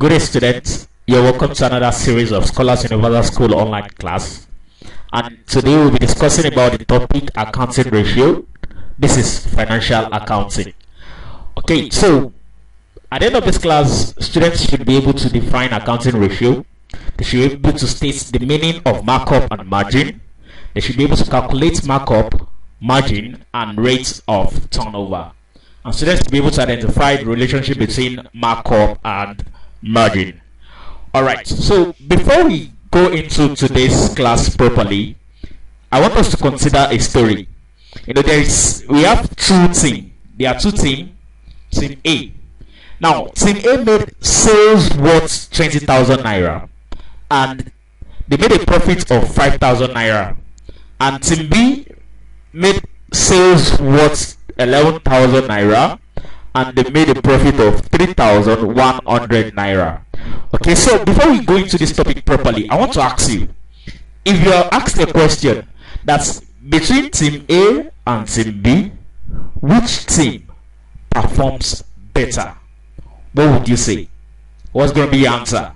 Good day, students. You're welcome to another series of Scholars Universal School online class. And today we'll be discussing about the topic accounting ratio. This is financial accounting. Okay, so at the end of this class, students should be able to define accounting ratio. They should be able to state the meaning of markup and margin. They should be able to calculate markup, margin, and rates of turnover. And students should be able to identify the relationship between markup and margin. Alright, so before we go into today's class properly, I want us to consider a story. We have two teams. There are two teams. Team A. Now, Team A made sales worth 20,000 naira and they made a profit of 5,000 naira. And Team B made sales worth 11,000 naira and they made a profit of 3,100 naira. Okay, so before we go into this topic properly, I want to ask you, if you are asked a question that's between Team A and Team B, which team performs better? What would you say? What's going to be your answer?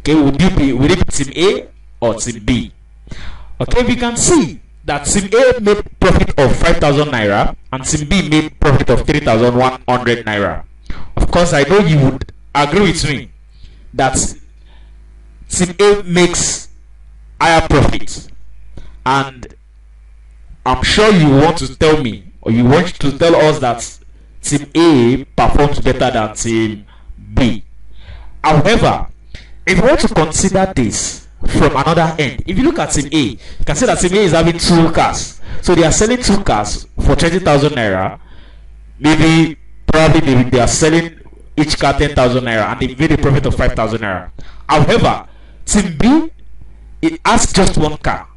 Okay, would it be Team A or Team B? Okay, we can see that Team A made profit of 5,000 naira and Team B made profit of 3,100 naira. Of course, I know you would agree with me that Team A makes higher profit, and I'm sure you want to tell me, or you want to tell us that Team A performs better than Team B. However, if you want to consider this from another end, if you look at Team A, you can see that Team A is having two cars. So they are selling two cars for 20,000 naira. Probably they are selling each car 10,000 naira and they made a profit of 5,000 naira. However, Team B, it has just one car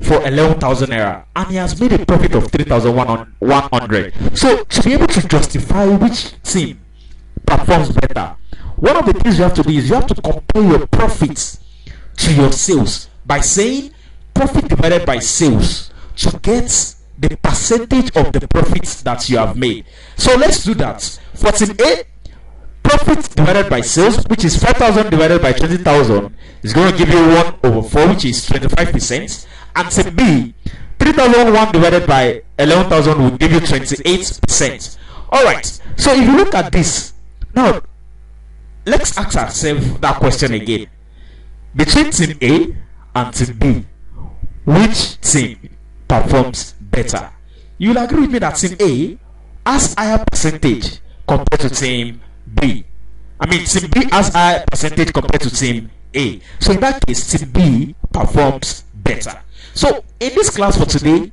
for 11,000 naira and he has made a profit of 3,100. So to be able to justify which team performs better, one of the things you have to do is you have to compare your profits to your sales by saying profit divided by sales to get the percentage of the profits that you have made. So let's do that. For Team A, profit divided by sales, which is 5,000 divided by 20,000, is going to give you 1/4, which is 25%. And Team B, 3,001 divided by 11,000 will give you 28%. Alright, so if you look at this, now let's ask ourselves that question again. Between Team A and Team B, which team performs better? You will agree with me that Team A has higher percentage compared to Team B. Team B has higher percentage compared to Team A. So in that case, Team B performs better. So in this class for today,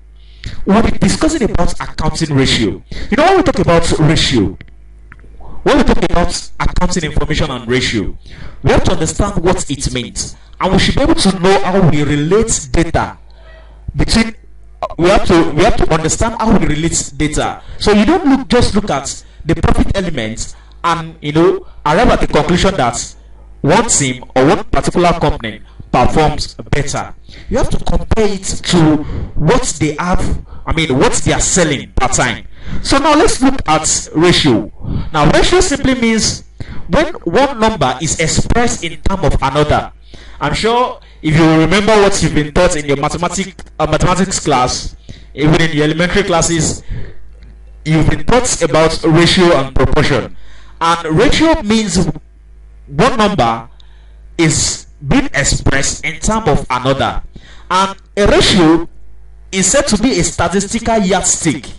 we'll be discussing about accounting ratio. You know, when we talk about ratio, when we talk about accounting information and ratio, we have to understand what it means, and we should be able to know how we relate data between. We have to understand how we relate data. So you don't just look at the profit elements and arrive at the conclusion that one team or one particular company performs better. You have to compare it to what they have. What they are selling per time. So now let's look at ratio. Now ratio simply means when one number is expressed in terms of another. I'm sure if you remember what you've been taught in your mathematics class, even in the elementary classes, you've been taught about ratio and proportion. And ratio means one number is being expressed in terms of another. And a ratio is said to be a statistical yardstick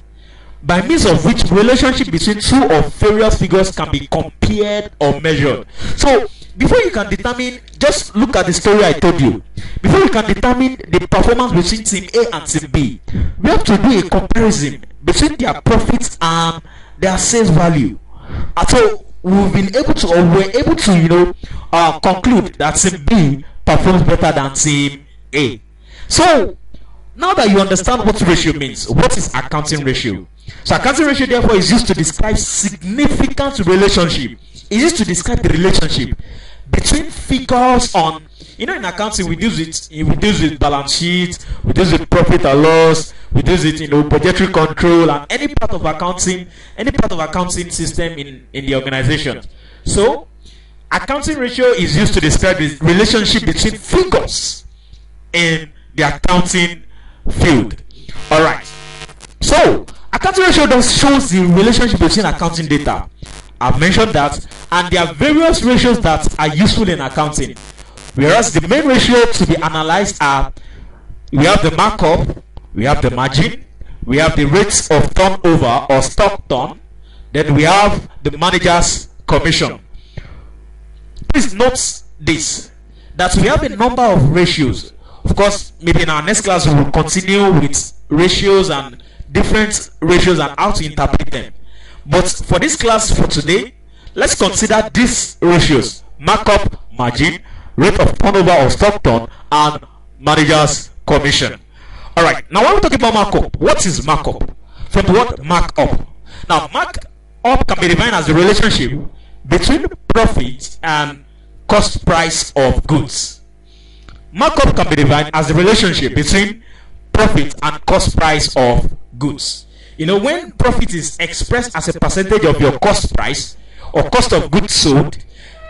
by means of which relationship between two or various figures can be compared or measured. So before you can determine, just look at the story I told you. Before you can determine the performance between Team A and Team B, we have to do a comparison between their profits and their sales value. And so we're able to conclude that Team B performs better than Team A. So now that you understand what ratio means, what is accounting ratio? So accounting ratio therefore is used to describe significant relationship. It's used to describe the relationship between figures on, in accounting we deal with balance sheet, we deal with profit or loss, we deal with budgetary control and any part of accounting system in the organization. So Accounting ratio is used to describe the relationship between figures in the accounting field. Alright. So, accounting ratio just shows the relationship between accounting data. I've mentioned that, and there are various ratios that are useful in accounting. Whereas the main ratio to be analyzed are, we have the markup, we have the margin, we have the rates of turnover or stock turn, then we have the manager's commission. Please note this, that we have a number of ratios. Of course, maybe in our next class we will continue with ratios and different ratios and how to interpret them. But for this class for today, let's consider these ratios: markup, margin, rate of turnover or stock turn, and manager's commission. Alright, now when we talk about markup, what is markup? From the word markup. Now, markup can be defined as the relationship between profit and cost price of goods. Markup can be defined as the relationship between profit and cost price of goods. You know, when profit is expressed as a percentage of your cost price or cost of goods sold,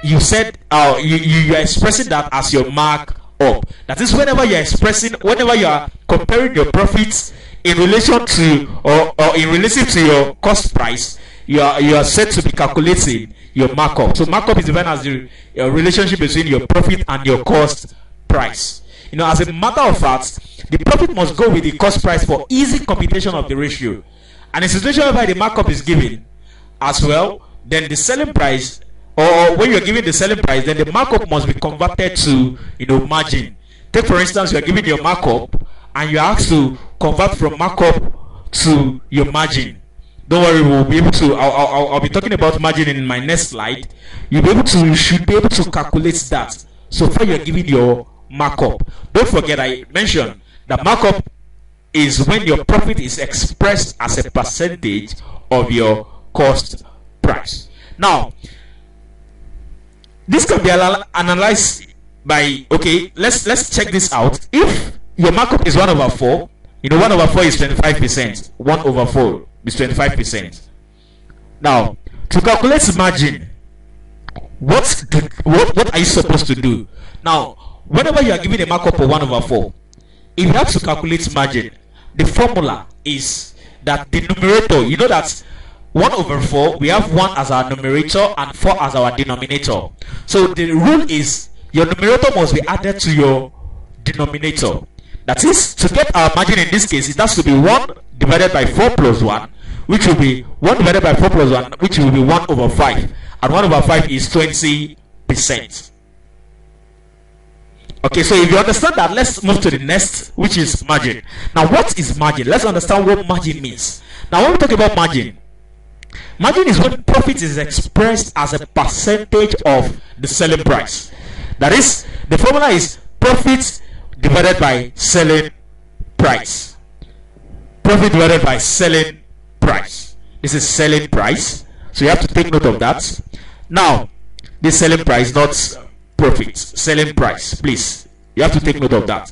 you said you are expressing that as your markup. That is, whenever you are comparing your profits in relation to or in relation to your cost price, you are said to be calculating your markup. So markup is defined as the relationship between your profit and your cost price. You know, as a matter of fact, the profit must go with the cost price for easy computation of the ratio. And in a situation whereby the markup is given as well, then the selling price, or when you're giving the selling price, then the markup must be converted to, you know, margin. Take for instance, you are giving your markup and you are asked to convert from markup to your margin. Don't worry, we'll be able to. I'll be talking about margin in my next slide. You should be able to calculate that. So far, you're giving your markup. Don't forget, I mentioned that markup is when your profit is expressed as a percentage of your cost price. Now, this can be analyzed by, okay, let's check this out. If your markup is 1/4, you know, 1/4 is 25%. 1/4 is 25%. Now, to calculate margin, what are you supposed to do? Now, whenever you are given a markup of 1/4, if you have to calculate margin, the formula is that the numerator, you know that 1/4, we have 1 as our numerator and 4 as our denominator. So the rule is your numerator must be added to your denominator. That is, to get our margin in this case, it has to be 1 divided by 4 plus 1, which will be 1 divided by 4 plus 1, which will be 1/5. And 1/5 is 20%. Okay, so if you understand that, let's move to the next, which is margin. Now, what is margin? Let's understand what margin means. Now, when we talk about margin, margin is when profit is expressed as a percentage of the selling price. That is, the formula is profit divided by selling price. Profit divided by selling price. This is selling price. So you have to take note of that. Now, this selling price, not profit. Selling price, please. You have to take note of that.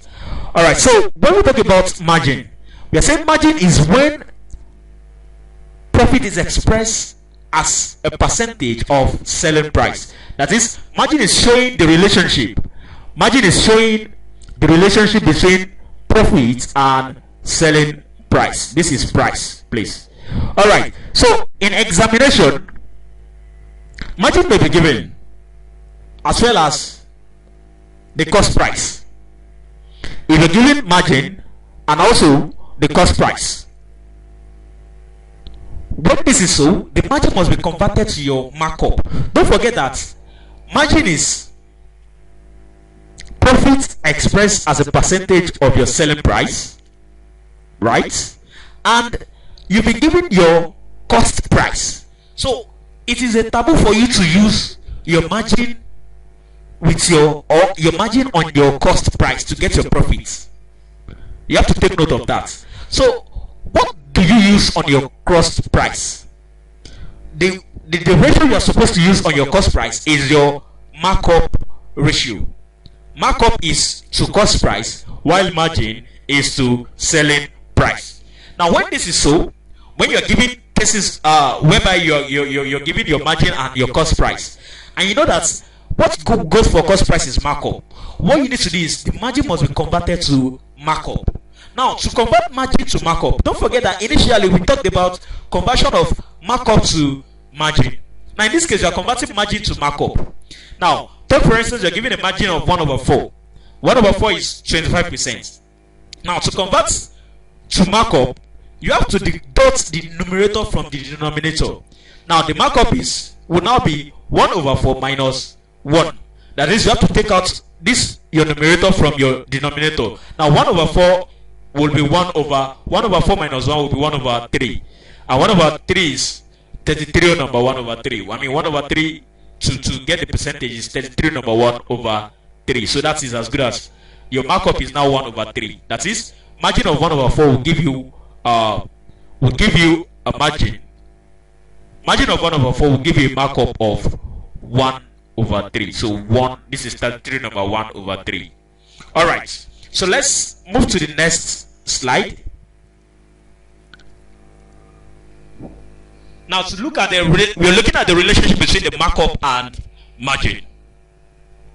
Alright, so when we talk about margin, we are saying margin is when profit is expressed as a percentage of selling price. That is, margin is showing the relationship. Margin is showing the relationship between profit and selling price. This is price, please. Alright, so in examination, margin may be given as well as the cost price. If you're given margin and also the cost price, when this is so, the margin must be converted to your markup. Don't forget that margin is profit expressed as a percentage of your selling price, right? And you've been given your cost price. So it is a taboo for you to use your margin with your margin on your cost price to get your profits. You have to take note of that. So what do you use on your cost price? The ratio you are supposed to use on your cost price is your markup ratio. Markup is to cost price, while margin is to selling price. Now, when this is so, when you are giving cases whereby you're giving your margin and your cost price, and you know that goes for cost price is markup. What you need to do is the margin must be converted to markup. Now, to convert margin to markup, don't forget that initially we talked about conversion of markup to margin. Now, in this case, you are converting margin to markup. Now, take for instance, you are given a margin of 1/4. 1/4 is 25%. Now, to convert to markup, you have to deduct the numerator from the denominator. Now, the markup will now be 1/4 minus 1. That is, you have to take out this your numerator from your denominator. Now, 1/4 will be 1/4 minus 1 will be 1/3, and 1/3 is 33 number 1/3. I mean 1/3 to get the percentage is 33 number 1/3. So that is as good as your markup is now 1/3. That is, margin of 1/4 will give you a margin. Margin of 1/4 will give you a markup of 1/3. So this is 33 number 1/3. All right. So let's move to the next slide. Now, to look at we're looking at the relationship between the markup and margin.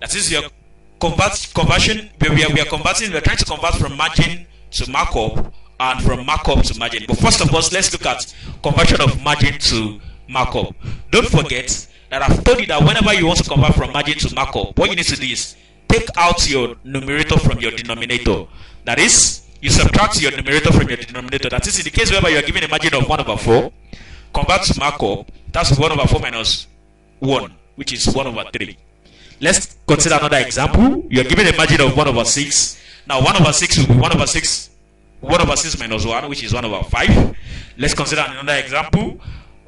That is your conversion. We are trying to convert from margin to markup and from markup to margin. But first of all, let's look at conversion of margin to markup. Don't forget that I've told you that whenever you want to convert from margin to markup, what you need to do is take out your numerator from your denominator. That is, you subtract your numerator from your denominator. That is, in the case where you are given a margin of 1/4, convert to markup, that's 1/4 minus 1, which is 1/3. Let's consider another example. You are given a margin of 1/6. Now, 1/6 will be 1/6 minus 1, which is 1/5. Let's consider another example.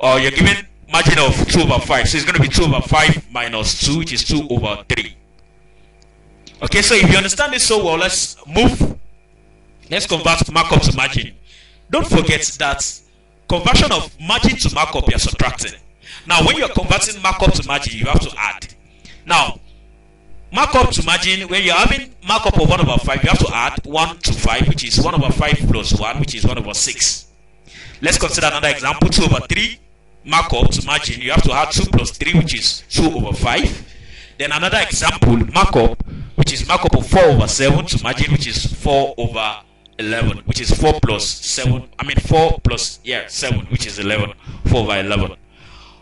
You're given margin of 2/5. So it's going to be 2/5 minus 2, which is 2/3. Okay, so if you understand this so well, let's convert markup to margin. Don't forget that conversion of margin to markup, you are subtracting. Now, when you are converting markup to margin, you have to add. Now, markup to margin, when you are having markup of 1/5, you have to add 1 to 5, which is 1/5 plus 1, which is 1/6. Let's consider another example. 2/3 markup to margin, you have to add 2 plus 3, which is 2/5. Then another example, markup, which is markup of 4/7 to margin, which is 4/11, which is 4 plus 7. I mean 4 plus 7, which is 11. 4/11.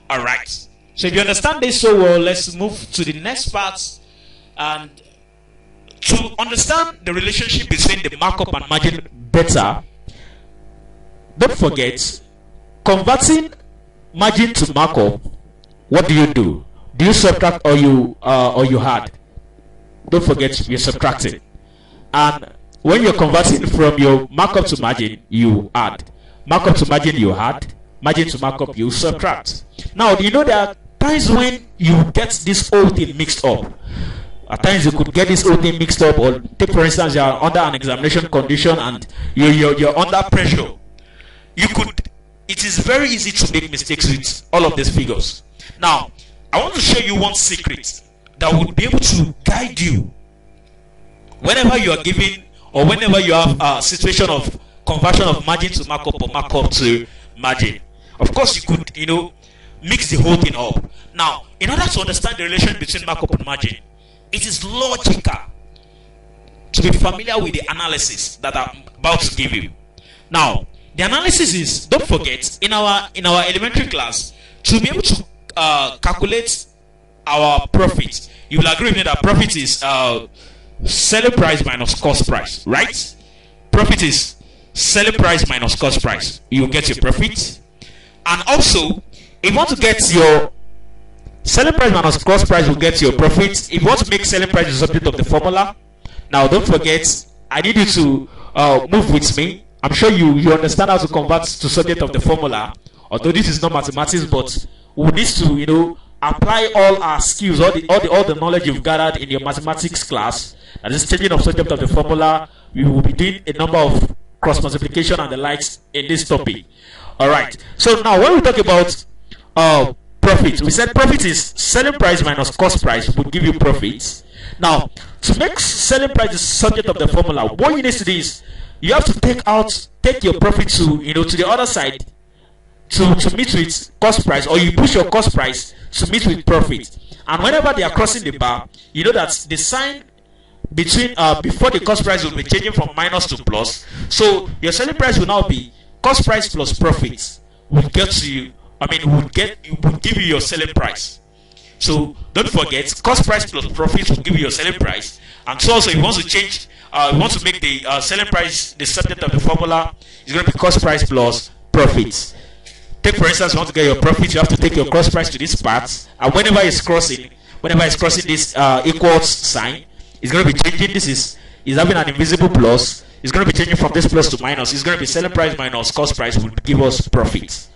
All right. So if you understand this so well, let's move to the next part. And to understand the relationship between the markup and margin better, don't forget, converting margin to markup, what do? Do you subtract or you add? Don't forget, you're subtracting. And when you're converting from your markup to margin, you add. Markup to margin, you add. Margin to markup, you subtract. Now, you know there are times when you get this whole thing mixed up. At times you could get this whole thing mixed up, or take for instance, you are under an examination condition and you're under pressure. It is very easy to make mistakes with all of these figures. Now, I want to show you one secret that would be able to guide you whenever you are giving, or whenever you have a situation of conversion of margin to markup or markup to margin. Of course, you could, mix the whole thing up. Now, in order to understand the relation between markup and margin, it is logical to be familiar with the analysis that I'm about to give you. Now, the analysis is, don't forget, in our elementary class, to be able to calculate our profit, you will agree with me that profit is selling price minus cost price, right? Profit is selling price minus cost price. You will get your profit. And also, if you want to get your selling price minus cost price, will get your profit. If you want to make selling price the subject of the formula, now don't forget, I need you to move with me. I'm sure you understand how to convert to subject of the formula. Although this is not mathematics, but we need to apply all our skills, all the knowledge you've gathered in your mathematics class. That is changing of subject of the formula. We will be doing a number of cross multiplication and the likes in this topic. All right. So now when we talk about profit, we said profit is selling price minus cost price would give you profit. Now, to make selling price the subject of the formula, what you need to do is you have to take your profit to the other side to meet with cost price, or you push your cost price to meet with profit. And whenever they are crossing the bar, you know that the sign between before the cost price will be changing from minus to plus. So your selling price will now be cost price plus profits will get to you. Would give you your selling price. So don't forget, cost price plus profits will give you your selling price. And so also, if you want to change, you want to make the selling price the subject of the formula, it's going to be cost price plus profits. Take for instance, you want to get your profit, you have to take your cost price to this part, and whenever it's crossing this equals sign, it's going to be changing. This is having an invisible plus. It's going to be changing from this plus to minus. It's going to be selling price minus cost price will give us profit.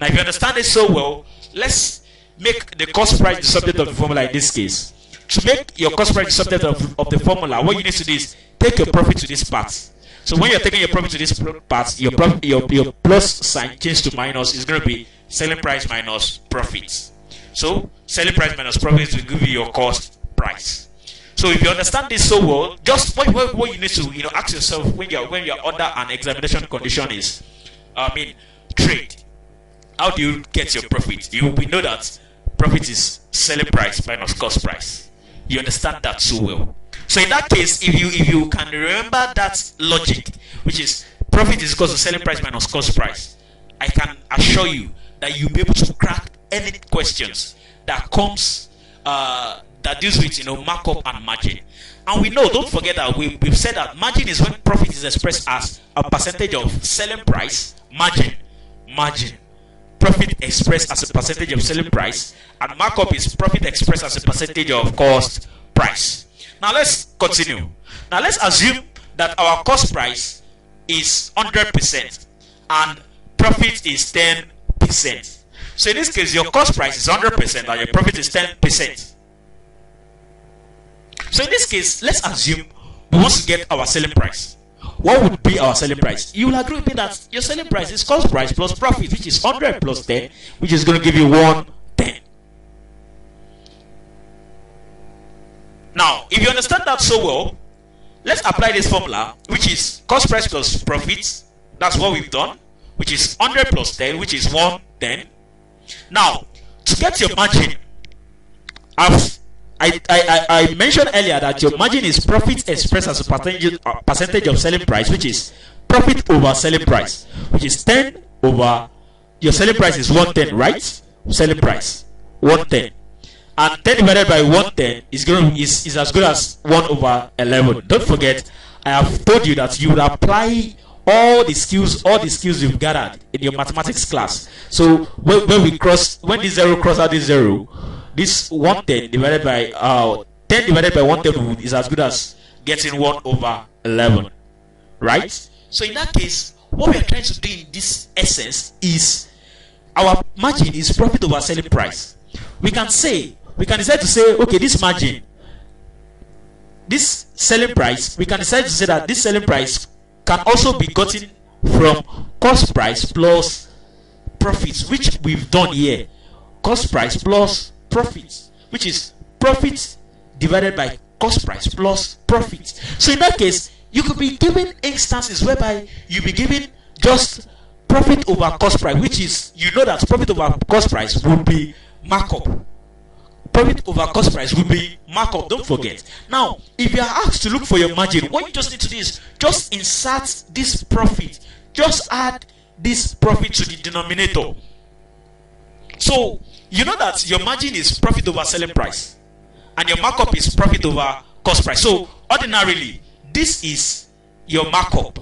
Now, if you understand it so well, let's make the cost price the subject of the formula in this case. To make your cost price the subject of the formula, what you need to do is take your profit to this part. So when you're taking your profit to this part, your plus sign change to minus is going to be selling price minus profits. So selling price minus profits will give you your cost price. So if you understand this so well, just what you need to ask yourself when you're under an examination condition is, trade. How do you get your profit? We know that profit is selling price minus cost price. You understand that so well. So in that case, if you can remember that logic, which is profit is equal to selling price minus cost price, I can assure you that you'll be able to crack any questions that comes that deals with markup and margin. And we know, don't forget that we've said that margin is when profit is expressed as a percentage of selling price. Margin. Profit expressed as a percentage of selling price, and markup is profit expressed as a percentage of cost price. Now let's continue. Now let's assume that our cost price is 100% and profit is 10%. So in this case, your cost price is 100% and your profit is 10%. So in this case, let's assume we want to get our selling price. What would be our selling price? You will agree with me that your selling price is cost price plus profit, which is 100 plus 10, which is going to give you 110. Now, if you understand that so well, let's apply this formula, which is cost price plus profits. That's what we've done, which is 100 plus 10, which is 110. Now, to get your margin, I mentioned earlier that your margin is profit expressed as a percentage of selling price, which is profit over selling price, which is 10 over your selling price is 110, right? Selling price 110, and 10 divided by 110 is as good as 1 over 11. Don't forget, I have told you that you would apply all the skills you've gathered in your mathematics class. So when this zero cross out this zero, this 110 divided by 10 divided by 110 is as good as getting 1 over 11, right? So in that case, what we are trying to do in this essence is our margin is profit over selling price. We can decide to say, okay, this margin, this selling price, we can decide to say that this selling price can also be gotten from cost price plus profits, which we've done here. Cost price plus profits, which is profits divided by cost price plus profits. So in that case, you could be given instances whereby you be given just profit over cost price, which is, that profit over cost price will be markup. Profit over cost price will be markup, don't forget. Now, if you are asked to look for your margin, what you just need to do is just insert this profit. Just add this profit to the denominator. So, you know that your margin is profit over selling price and your markup is profit over cost price. So, ordinarily, this is your markup.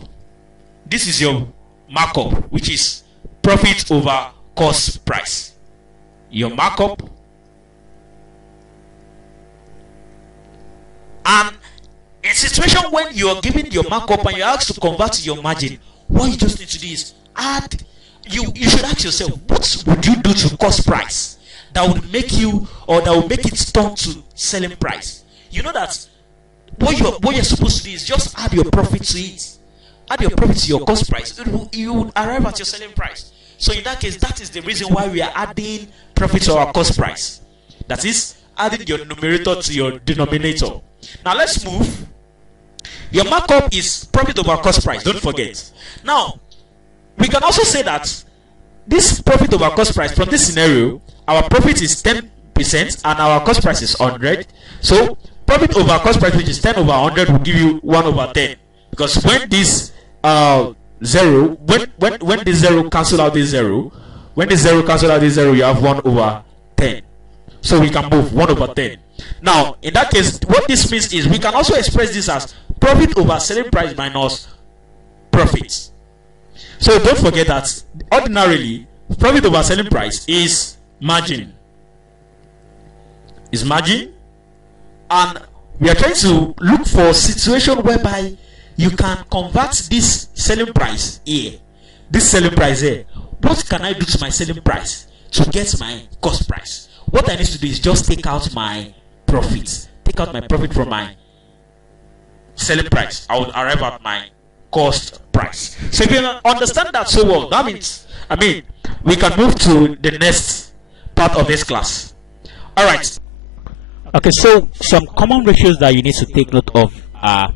This is your markup, which is profit over cost price. Your markup. And in a situation when you are given your markup and you're asked to convert to your margin, what you just need to do is add. You should ask yourself, what would you do to cost price that would make it turn to selling price? You know that what you're supposed to do is just add your profit to it. Add your profit to your cost price. You would arrive at your selling price. So in that case, that is the reason why we are adding profit to our cost price. That is adding your numerator to your denominator. Now let's move. Your markup is profit over cost price. Don't forget. Now, we can also say that this profit over cost price, from this scenario, our profit is 10 percent and our cost price is 100. So profit over cost price, which is 10 over 100, will give you 1 over 10, because when this zero, when this zero cancel out this zero, when this zero cancel out this zero, you have 1 over 10. So we can move 1 over 10. Now in that case, what this means is we can also express this as profit over selling price minus profits. So don't forget that ordinarily profit over selling price is margin. Is margin, and we are trying to look for a situation whereby you can convert this selling price here, this selling price here. What can I do to my selling price to get my cost price? What I need to do is just take out my profit. Take out my profit from my selling price. I will arrive at my cost price. So if you understand that so well, that means, we can move to the next part of this class. All right. Okay, so some common ratios that you need to take note of are,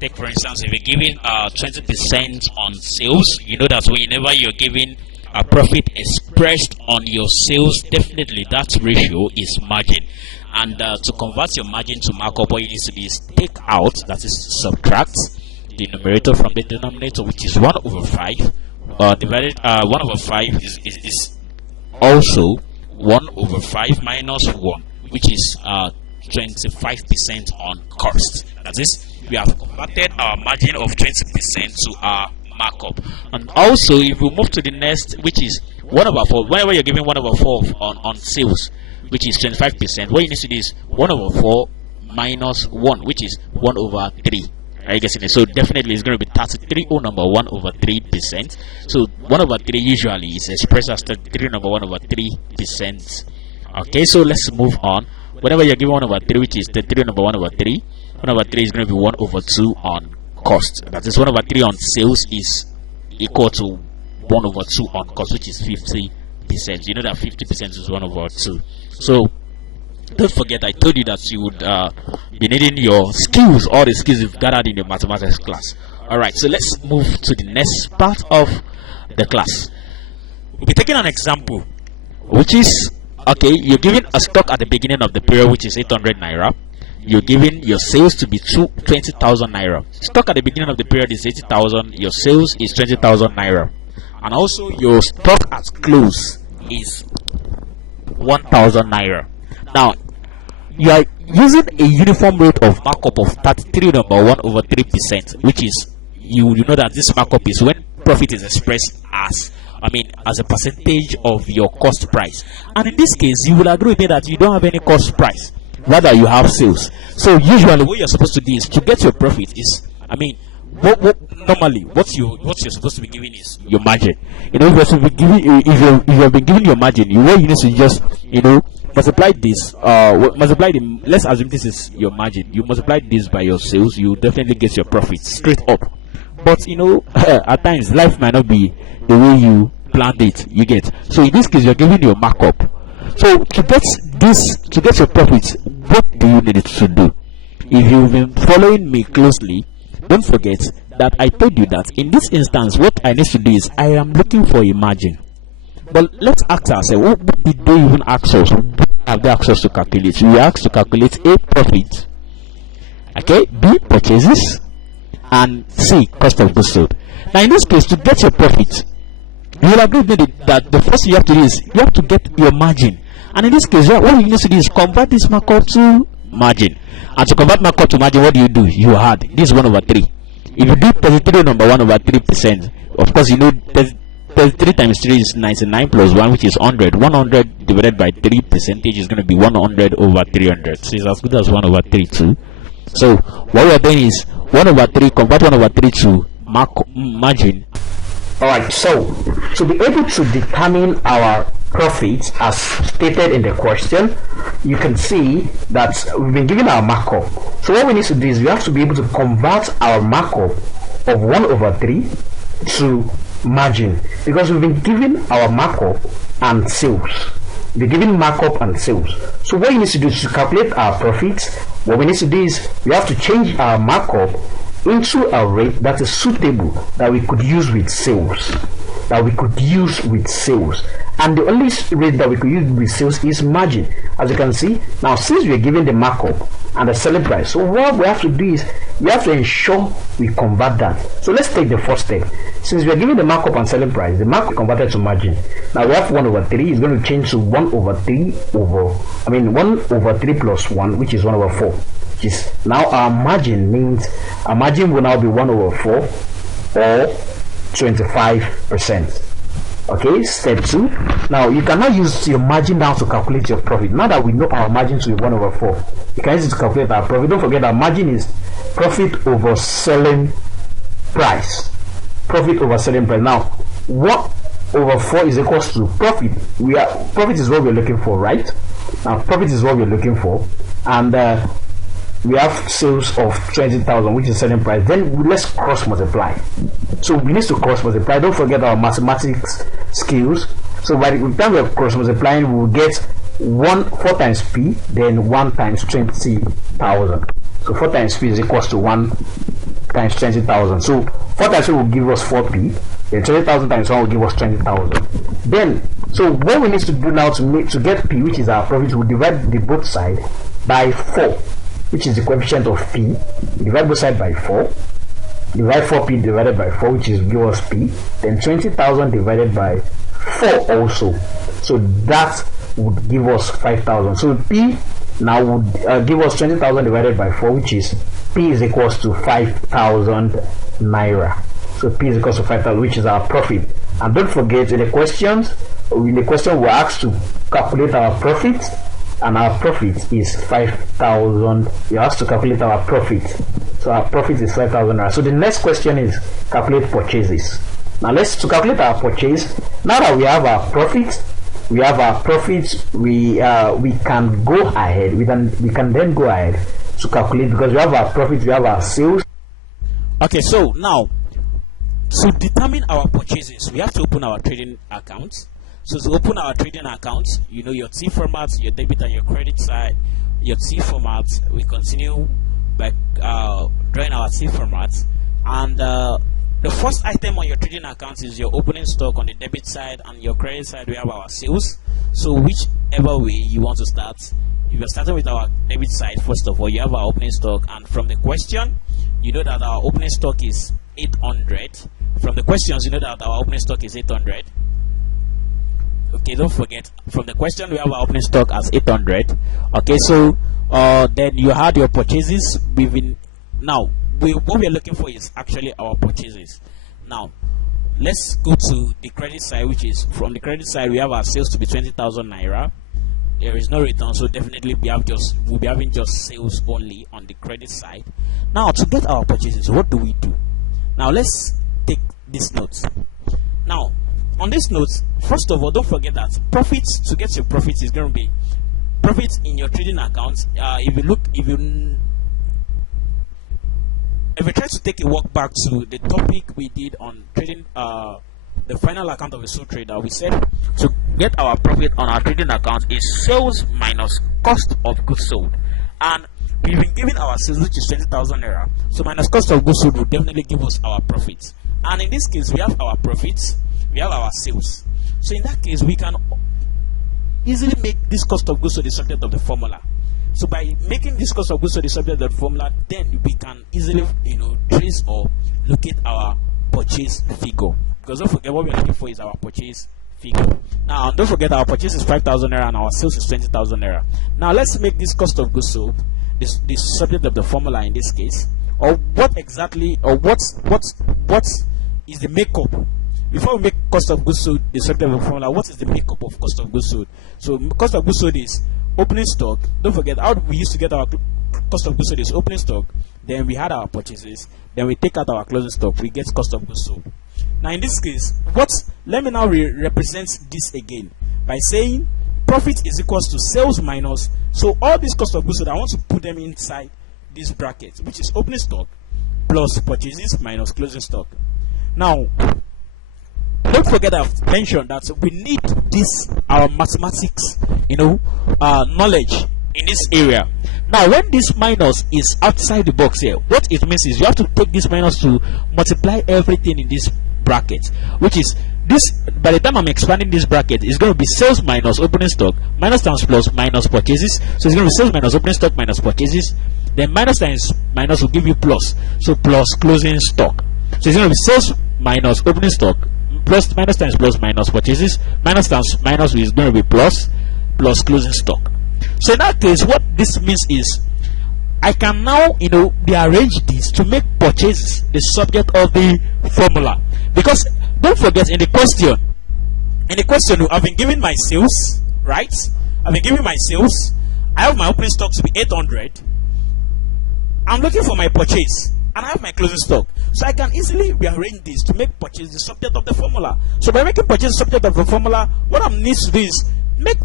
take for instance, if you're giving 20% on sales, you know that whenever you're giving a profit expressed on your sales, definitely that ratio is margin. And to convert your margin to markup, what you need to do is take out, that is subtract the numerator from the denominator, which is 1 over 5 divided 1 over 5 is also 1 over 5 minus 1, which is 25% on cost. That is, we have converted our margin of 20% to our markup. And also, if we move to the next, which is 1 over 4, whenever you're giving 1 over 4 on sales, which is 25%, what you need to do is 1 over 4 minus 1, which is 1 over 3. Are you guessing it? So definitely it's going to be 33 or number 1 over 3%. So 1 over 3 usually is expressed as 33 number 1 over 3%. Okay, so let's move on. Whenever you're given 1 over 3, which is 33 number 1 over 3, 1 over 3 is going to be 1 over 2 on cost. That is, 1 over 3 on sales is equal to 1 over 2 on cost, which is 50%. You know that 50% is 1 over 2. So don't forget, I told you that you would be needing your skills, all the skills you've gathered in the mathematics class. Alright, so let's move to the next part of the class. We'll be taking an example, which is, okay, you're giving a stock at the beginning of the period, which is 800 naira. You're giving your sales to be 20,000 naira. Stock at the beginning of the period is 80,000. Your sales is 20,000 naira. And also your stock at close is 1,000 naira. Now, you are using a uniform rate of markup of 33 number 1 over 3%, which is, you know that this markup is when profit is expressed as, as a percentage of your cost price. And in this case, you will agree with me that you don't have any cost price, rather you have sales. So usually what you're supposed to do is to get your profit is, normally what you're supposed to be giving is your margin. If you're supposed to be giving, if you have been giving your margin, what you need to just multiply this, let's assume this is your margin. You multiply this by your sales, you definitely get your profit straight up. But at times life might not be the way you planned it, you get. So in this case, you're giving your markup. So to get your profit, what do you need to do? If you've been following me closely, don't forget that I told you that in this instance, what I need to do is I am looking for a margin. But let's ask ourselves, what did they even ask us? What have they asked us to calculate? We asked to calculate A, profit, okay, B, purchases, and C, cost of goods sold. Now in this case, to get your profit, you will agree with me that the first thing you have to do is you have to get your margin. And in this case, what you need to do is convert this markup to margin. And to convert markup to margin, what do? You add this 1 over 3. If you do 33 number 1 over 3%, of course, 33 times 3 is 99 plus 1, which is 100. 100 divided by 3% is going to be 100 over 300. So it's as good as 1 over 3 too. So what we are doing is 1 over 3, convert 1 over 3 to margin. Alright, so to be able to determine our profits as stated in the question, you can see that we've been given our markup. So what we need to do is we have to be able to convert our markup of 1 over 3 to margin, because we've been given our markup and sales. We're given markup and sales. So what you need to do is to calculate our profits. What we need to do is we have to change our markup into a rate that is suitable, that we could use with sales. And and the only rate that we could use with sales is margin. As you can see now, since we are given the markup and the selling price, so what we have to do is we have to ensure we convert that. So let's take the first step. Since we are given the markup and selling price, the markup converted to margin. Now we have 1/3 is going to change to 1/3 1/3 plus 1, which is 1/4, which is now our margin. Means our margin will now be 1/4 or 25%. Okay, step 2. Now you cannot use your margin now to calculate your profit. Now that we know our margin to be 1/4, you can use it to calculate our profit. Don't forget that margin is profit over selling price. Profit over selling price. Now 1/4 is equals to profit. Profit is what we're looking for, right? Now profit is what we're looking for, and we have sales of 20,000, which is selling price. Then let's cross multiply. So we need to cross multiply. Don't forget our mathematics skills. So by the time we are cross multiplying, we will get 4 times P, then 1 times 20,000. So 4 times P is equals to 1 times 20,000. So 4 times P will give us 4P. Then 20,000 times 1 will give us 20,000. Then, so what we need to do now to get P, which is our profit, we'll divide the both side by 4, which is the coefficient of P. Divide both side by 4. Divide 4P divided by 4, which is give us P. Then 20,000 divided by 4 also. So that would give us 5,000. So P now would give us 20,000 divided by 4, which is P is equals to 5,000 naira. So P is equals to 5,000, which is our profit. And don't forget, in the question we're asked to calculate our profit, and our profit is 5,000. You have to calculate our profit. So our profit is 5,000. So the next question is calculate purchases. Now to calculate our purchase. Now that we have our profit, we can go ahead. We can then go ahead to calculate, because we have our profit, we have our sales. Okay, so now to determine our purchases, we have to open our trading account. So to open our trading account, you know your T format, your debit and your credit side, your T format. We continue by drawing our T format, and the first item on your trading account is your opening stock on the debit side, and your credit side we have our sales. So whichever way you want to start, if you're starting with our debit side, first of all you have our opening stock, and from the question you know that our opening stock is 800. From the questions you know that our opening stock is 800. Okay, don't forget, from the question we have our opening stock as 800. Okay, so then you had your purchases. What we are looking for is actually our purchases. Now let's go to the credit side, which is from the credit side we have our sales to be 20,000 naira. There is no return, so definitely we'll be having just sales only on the credit side. Now to get our purchases, what do we do? Now let's take this note. Now on this note, first of all, don't forget that profits, to get your profits, is going to be profits in your trading account. If you try to take a walk back to the topic we did on trading, the final account of a sole trader, we said to get our profit on our trading account is sales minus cost of goods sold, and we've been given our sales, which is 20,000 naira. So minus cost of goods sold will definitely give us our profits, and in this case we have our profits, we have our sales. So in that case we can easily make this cost of goods sold the subject of the formula. So by making this cost of goods sold the subject of the formula, then we can easily trace or locate our purchase figure, because don't forget what we are looking for is our purchase figure. Now don't forget our purchase is 5,000 naira and our sales is 20,000 naira. Now let's make this cost of goods sold this subject of the formula in this case, or what exactly, or what is the makeup. Before we make cost of goods sold the subject of the formula, what is the makeup of cost of goods sold? So cost of goods sold is opening stock. Don't forget how we used to get our cost of goods sold is opening stock, then we had our purchases, then we take out our closing stock, we get cost of goods sold. Now in this case, let me now represent this again by saying profit is equals to sales minus, so all these cost of goods sold, I want to put them inside this bracket, which is opening stock plus purchases minus closing stock. Now don't forget I've mentioned that we need this our mathematics knowledge in this area. Now when this minus is outside the box here, what it means is you have to take this minus to multiply everything in this bracket, which is this, by the time I'm expanding this bracket, it's going to be sales minus opening stock minus times plus minus purchases. So it's going to be sales minus opening stock minus purchases. Then minus times minus will give you plus. So plus closing stock. So it's going to be sales minus opening stock plus minus times plus minus purchases minus times minus is going to be plus closing stock. So in that case, what this means is I can now rearrange this to make purchases the subject of the formula. Because don't forget, in the question I've been given my sales, right? I've been given my sales. I have my opening stock to be 800. I'm looking for my purchase, and I have my closing stock. So I can easily rearrange this to make purchase the subject of the formula. So by making purchase the subject of the formula, what I need to do is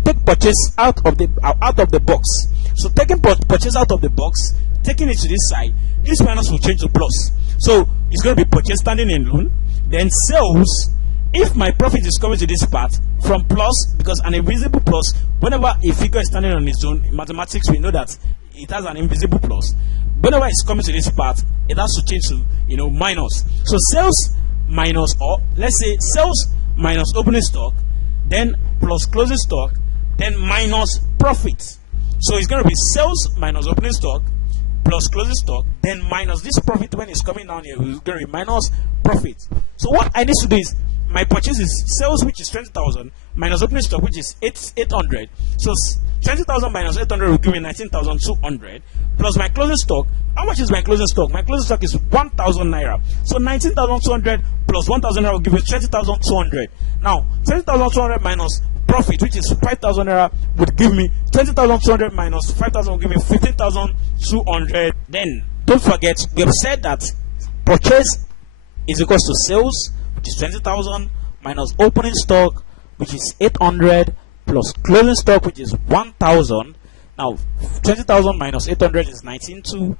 take purchase out of the box. So taking purchase out of the box, taking it to this side, this minus will change to plus. So it's going to be purchase standing in loan. Then sales, if my profit is coming to this part, from plus, because an invisible plus, whenever a figure is standing on its own, in mathematics we know that it has an invisible plus. Whenever it's coming to this part, it has to change to minus. So sales minus, or let's say sales minus opening stock, then plus closing stock, then minus profit. So it's going to be sales minus opening stock plus closing stock, then minus this profit. When it's coming down here, it's going to be minus profit. So what I need to do is, my purchase is sales, which is 20,000, minus opening stock, which is 800. So 20,000 minus 800 will give me 19,200, plus my closing stock. How much is my closing stock? My closing stock is 1,000 naira. So 19,200 plus 1,000 naira will give me 20,200. Now 20,200 minus profit, which is 5,000 naira, would give me 20,200 minus 5,000 will give me 15,200. Then don't forget, we have said that purchase is equals to sales, which is 20,000, minus opening stock, which is 800, plus closing stock, which is 1,000. Now 20,000 minus 800 is 19,200,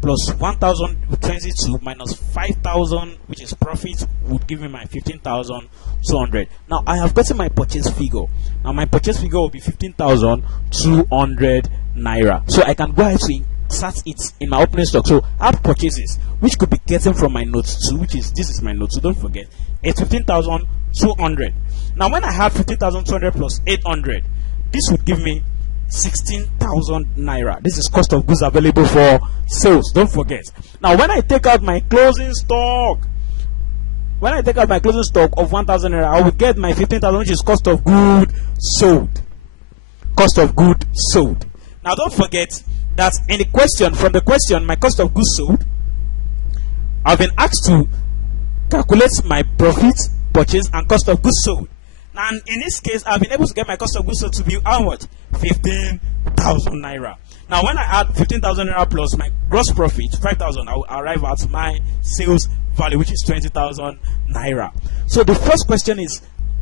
plus 1,022 minus 5,000, which is profit, would give me my 15,200. Now I have gotten my purchase figure. Now my purchase figure will be 15,200 naira. So I can go ahead to insert it in my opening stock. So add purchases, which could be getting from my notes 2, which is, this is my note 2, don't forget, it's 15,200. Now when I have 15,200 plus 800, this would give me 16,000 naira. This is cost of goods available for sales, don't forget. Now when I take out my closing stock, of 1,000 naira, I will get my 15,000, which is cost of good sold. Cost of good sold. Now don't forget that in the question, from the question, my cost of goods sold, I've been asked to calculate my profit, purchase, and cost of goods sold. And in this case, I've been able to get my cost of goods sold to be how much? 15,000 naira. Now when I add 15,000 naira plus my gross profit 5,000, I will arrive at my sales value, which is 20,000 naira. So the first question is,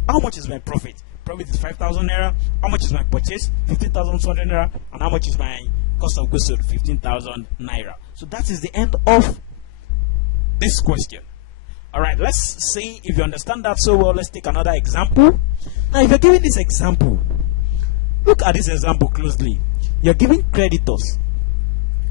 how much is my profit? Profit is 5,000 naira. How much is my purchase? 15,200 naira. And how much is my cost of goods sold? 15,000 naira. So that is the end of this question. Alright, let's see if you understand that so well. Let's take another example. Now if you're giving this example, look at this example closely. You're giving creditors.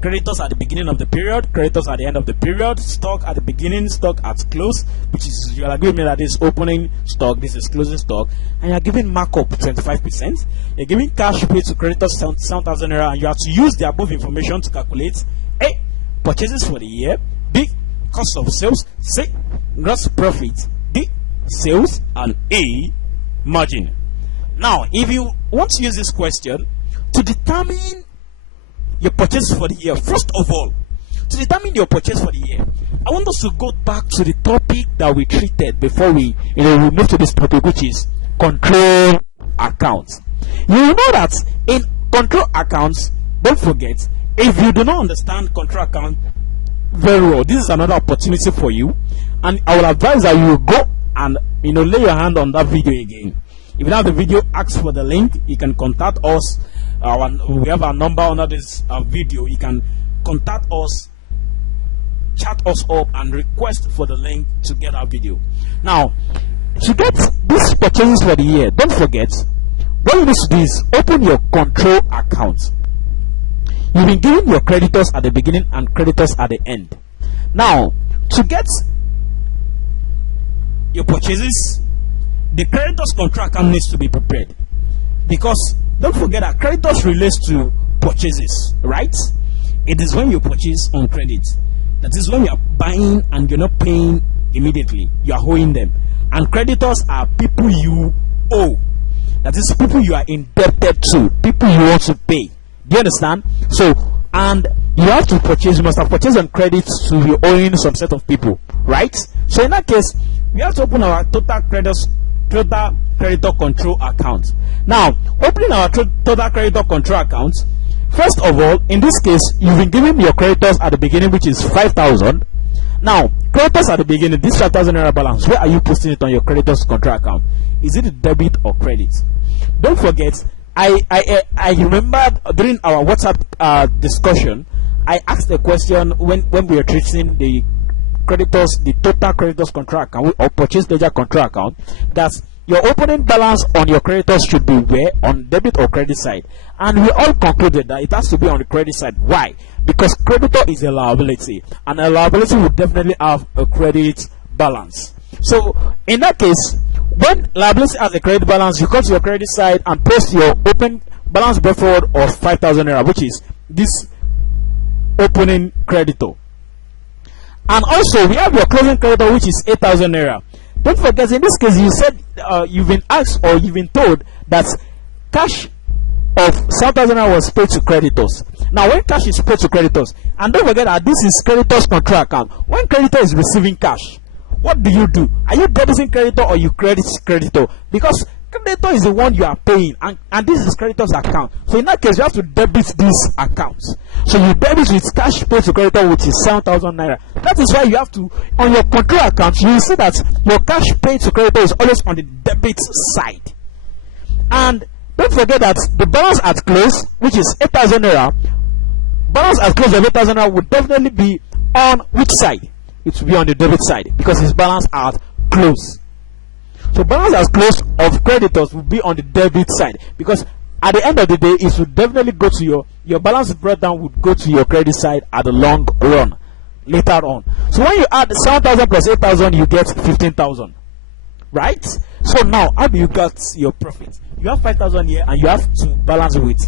Creditors at the beginning of the period, creditors at the end of the period, stock at the beginning, stock at close, which is, you are giving me that this opening stock, this is closing stock, and you're giving markup 25%. You're giving cash paid to creditors 7,000 naira, and you have to use the above information to calculate A, purchases for the year, B, cost of sales, C, gross profit, D, sales, and A, margin. Now if you want to use this question to determine your purchase for the year, first of all, to determine your purchase for the year, I want us to go back to the topic that we treated before we move to this topic, which is control accounts. You will know that in control accounts, don't forget, if you do not understand control account very well, this is another opportunity for you, and I will advise that you go and lay your hand on that video again. If you have the video, ask for the link. You can contact us. We have our number under this video. You can contact us, chat us up, and request for the link to get our video. Now, to get these purchases for the year, don't forget, what you need to do is open your control account. You've been given your creditors at the beginning and creditors at the end. Now, to get your purchases the creditors control account needs to be prepared, because don't forget that creditors relates to purchases, right? It is when you purchase on credit. That is when you are buying and you're not paying immediately. You are owing them. And creditors are people you owe. That is people you are indebted to, people you want to pay. Do you understand? So, and you have to purchase, you must have purchased on credit to be owing some set of people, right? So in that case, we have to open our total creditor control account. Now, opening our total creditor control account, first of all, in this case, you've been given your creditors at the beginning, which is 5,000. Now, creditors at the beginning, this 5,000 naira balance, where are you posting it on your creditors control account? Is it a debit or credit? Don't forget, I remember during our WhatsApp discussion, I asked a question when we were treating the creditors, the total creditors control account or purchase ledger control account, that your opening balance on your creditors should be where? On debit or credit side. And we all concluded that it has to be on the credit side. Why? Because creditor is a liability, and a liability will definitely have a credit balance. So in that case, when liability has a credit balance, you come to your credit side and post your open balance brought forward of 5,000 naira, which is this opening creditor. And also we have your closing creditor, which is 8,000 naira. Don't forget, in this case, you said you've been asked or you've been told that cash of 7,000 naira was paid to creditors. Now, when cash is paid to creditors, and don't forget that this is creditors control account. When creditor is receiving cash, what do? Are you debiting creditor or you credit creditor? Because creditor is the one you are paying, and this is creditor's account. So in that case, you have to debit these accounts. So you debit with cash paid to creditor, which is 7,000 naira. That is why you have to, on your control account, you will see that your cash paid to creditor is always on the debit side. And don't forget that the balance at close, which is 8,000 naira, balance at close of 8,000 naira would definitely be on which side? It will be on the debit side, because it's balance at close. So balance as close of creditors will be on the debit side, because at the end of the day, it will definitely go to your balance brought down would go to your credit side at the long run later on. So when you add 7,000 plus 8,000, you get 15,000, right? So now, how do you get your profit? You have 5,000 here, and you have to balance it with.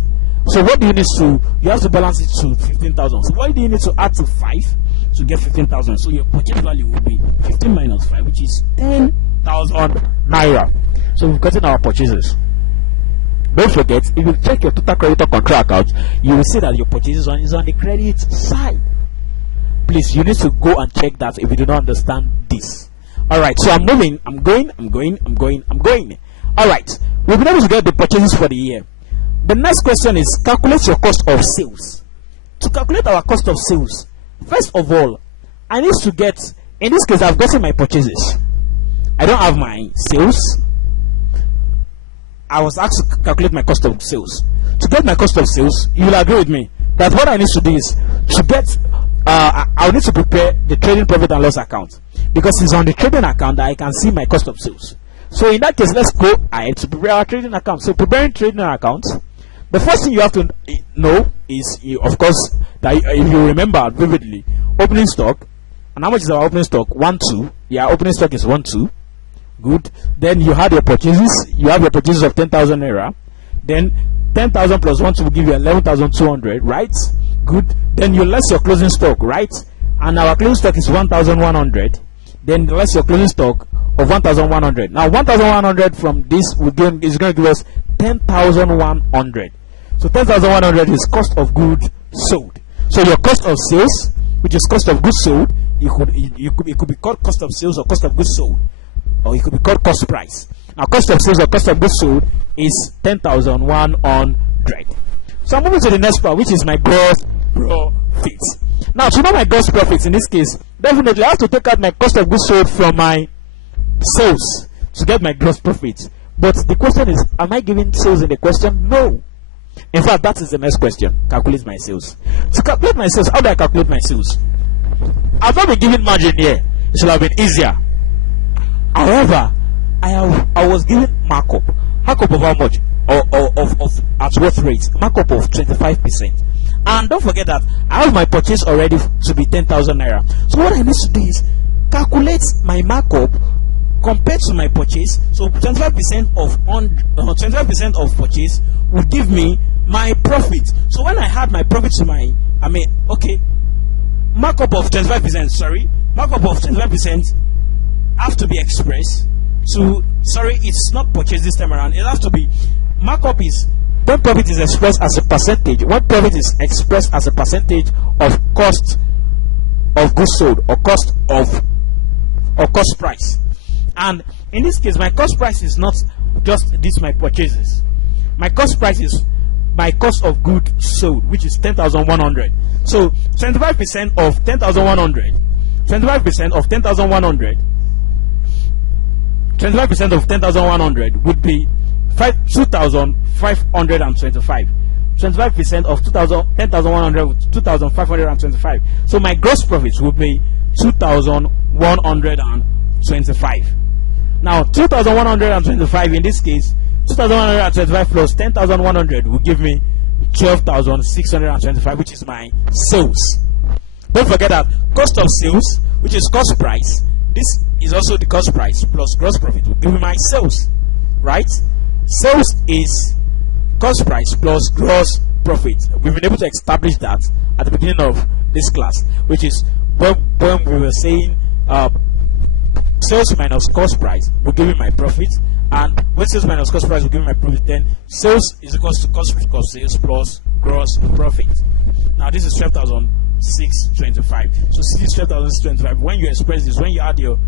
So what do you need to? You have to balance it to 15,000. So why do you need to add to 5 to get 15,000? So your purchase value will be 15 minus 5, which is 10,000 naira. So we've gotten our purchases. Don't forget, if you check your total creditor control account, you will see that your purchases is on the credit side. Please, you need to go and check that if you do not understand this. Alright, so I'm moving. I'm going. Alright, we've been able to get the purchases for the year. The next question is calculate your cost of sales. To calculate our cost of sales, first of all, I need to get, in this case, I've gotten my purchases. I don't have my sales. I was asked to calculate my cost of sales. To get my cost of sales, you will agree with me that what I need to do is to get, I'll need to prepare the trading profit and loss account, because it's on the trading account that I can see my cost of sales. So in that case, let's go ahead to prepare our trading account. So preparing trading account, the first thing you have to know is, of course, that if you remember vividly, opening stock. And how much is our opening stock? 1,2. Yeah, opening stock is 1,2. Good. Then you had your purchases. You have your purchases of 10,000 naira. Then 10,000 plus 1,2 will give you 11,200, right? Good. Then you less your closing stock, right? And our closing stock is 1,100. Then less your closing stock of 1,100. Now 1,100 from this is going to give us 10,100. So 10,100 is cost of goods sold. So your cost of sales, which is cost of goods sold, it could be called cost of sales or cost of goods sold, or it could be called cost price. Now cost of sales or cost of goods sold is 10,100. So I'm moving to the next part, which is my gross profit. Now to know my gross profits, in this case, definitely I have to take out my cost of goods sold from my sales to get my gross profit. But the question is, am I giving sales in the question? No. In fact, that is the next question. Calculate my sales. To calculate my sales, how do I calculate my sales? I've not been given margin here. It should have been easier. However, I was given markup. Markup of how much? Of at what rate? Markup of 25%. And don't forget that I have my purchase already to be 10,000 naira. So what I need to do is calculate my markup compared to my purchase. So 25% of 25% of purchase would give me my profit. So when I add my profit to my, markup of 25%. Sorry, markup of 25% have to be expressed to. Sorry, it's not purchase this time around. It has to be markup is when profit is expressed as a percentage. When profit is expressed as a percentage of cost of goods sold or cost price. And in this case, my cost price is not just this my purchases. My cost price is my cost of goods sold, which is 10,100. So 25% of 10,100, 25% of 10,100, 25% of 10,100 would be 2,525. 25% of 10,100 with 2,525. So my gross profits would be 2,125. Now 2,125 in this case, 2,125 plus 10,100 will give me 12,625, which is my sales. Don't forget that cost of sales, which is cost price, this is also the cost price plus gross profit will give me my sales, right? Sales is cost price plus gross profit. We've been able to establish that at the beginning of this class, which is when we were saying sales minus cost price will give me my profit, and when sales minus cost price will give me my profit, then sales is equal to cost of sales plus gross profit. Now this is 12,625. So see this 12,625. When you express this, when you add your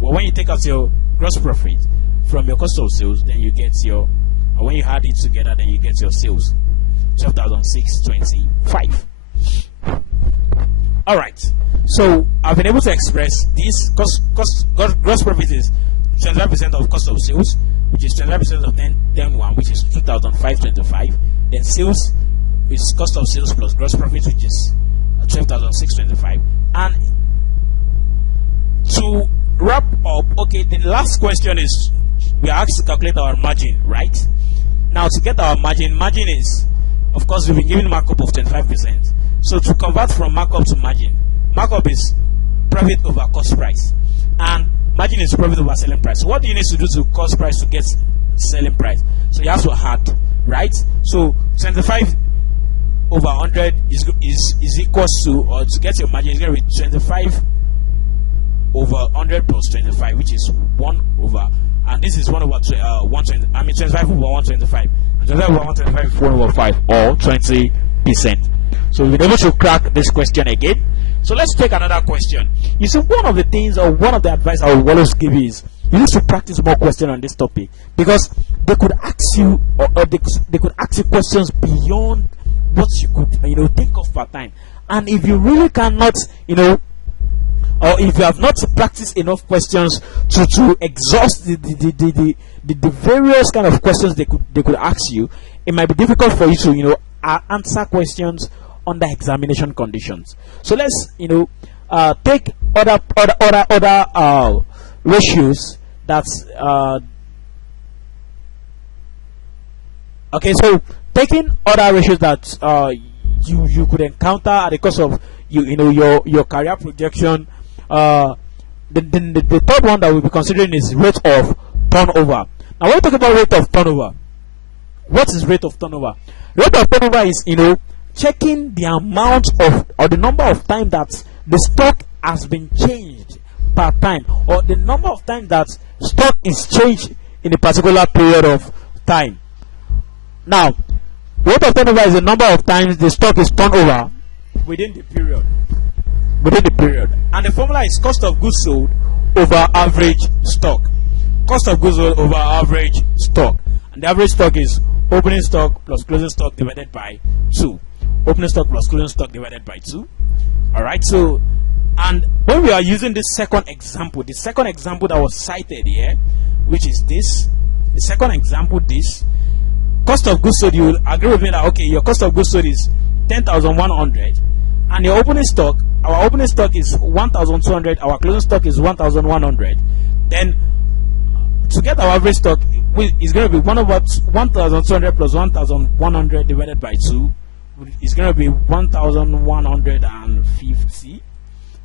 when you take out your gross profit from your cost of sales, then you get your, or when you add it together, then you get your sales, 12,625. All right. So I've been able to express this gross profit is 25% of cost of sales, which is 25% of 10,1, which is 2,525. Then sales is cost of sales plus gross profit, which is 12,625. And to wrap up, the last question is we are asked to calculate our margin, right? Now to get our margin is, of course, we've been given markup of 25%. So to convert from markup to margin, markup is profit over cost price, and margin is profit over selling price. So what do you need to do to cost price to get selling price? So you have to add, right? So 25 over 100 is equals to, or to get your margin is going to be 25 over 100 plus 25, which is 1 over, and this is 1 over 120. I mean 25 over 125, and 25 over 125 is 1 over 5, or 20%. So we've been able to crack this question again. So let's take another question. You see, one of the things, or one of the advice I will always give you is you need to practice more questions on this topic, because they could ask you, or they could ask you questions beyond what you could think of per time. And if you really cannot, or if you have not practiced enough questions to exhaust the various kind of questions they could ask you, it might be difficult for you to answer questions under examination conditions. So let's take other ratios that's so taking other ratios that you could encounter at the course of your career projection. The third one that we'll be considering is rate of turnover. Now when we talk about rate of turnover, what is rate of turnover? Rate of turnover is checking the amount of, or the number of times that the stock has been changed per time, or the number of times that stock is changed in a particular period of time. Now rate of turnover is the number of times the stock is turned over within the period. And the formula is cost of goods sold over average stock. Cost of goods sold over average stock. And the average stock is opening stock plus closing stock divided by 2. Opening stock plus closing stock divided by 2. Alright, so, and when we are using the second example that was cited here, which is this, the second example, this, cost of goods sold, you will agree with me that, okay, your cost of goods sold is 10,100, and your opening stock, our opening stock is 1,200, our closing stock is 1,100. Then to get our average stock is going to be 1 over 1,200 plus 1,100 divided by 2 is going to be 1,150.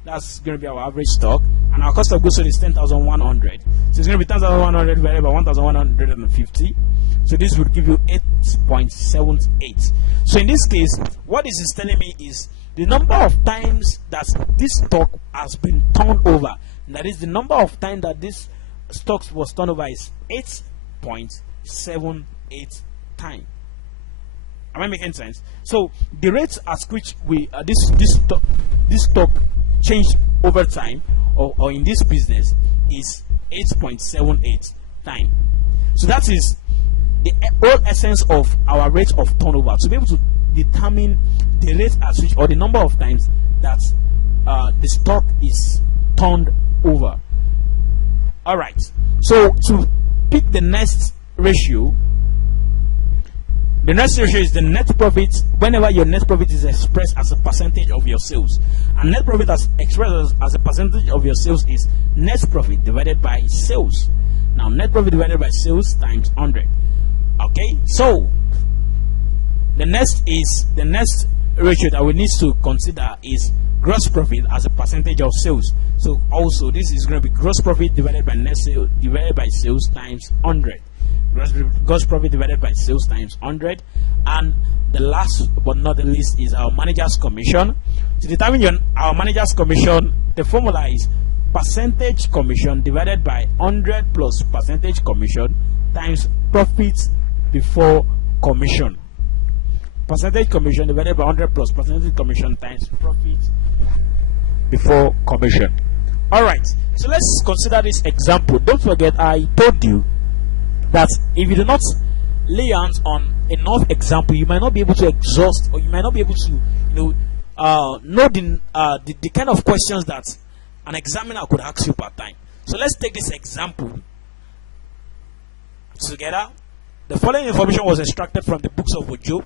That's going to be our average stock, and our cost of goods sold is 10,100. So it's going to be 10,100 divided by 1,150. So this would give you 8.78. So in this case, what this is telling me is the number of times that this stock has been turned over. That is, the number of times that this stock was turned over is 8.78 times. Am I making sense? So the rates at which we this stock changed over time, or in this business, is 8.78 times. So that is the whole essence of our rate of turnover, to be able to determine the rate at which, or the number of times that the stock is turned over. All right. So to pick the next ratio. The next ratio is the net profit. Whenever your net profit is expressed as a percentage of your sales, and net profit as expressed as a percentage of your sales is net profit divided by sales. Now, net profit divided by sales times 100. Okay, so the next ratio that we need to consider is gross profit as a percentage of sales. So also this is going to be gross profit divided by net sales divided by sales times 100. Gross profit divided by sales times 100. And the last but not the least is our manager's commission. To determine our manager's commission, the formula is percentage commission divided by 100 plus percentage commission times profits before commission. Percentage commission divided by 100 plus percentage commission times profit before commission. Alright, so let's consider this example. Don't forget, I told you that if you do not lay hands on enough example, you might not be able to exhaust, or you might not be able to know the kind of questions that an examiner could ask you per time. So let's take this example together. The following information was extracted from the books of Ojo.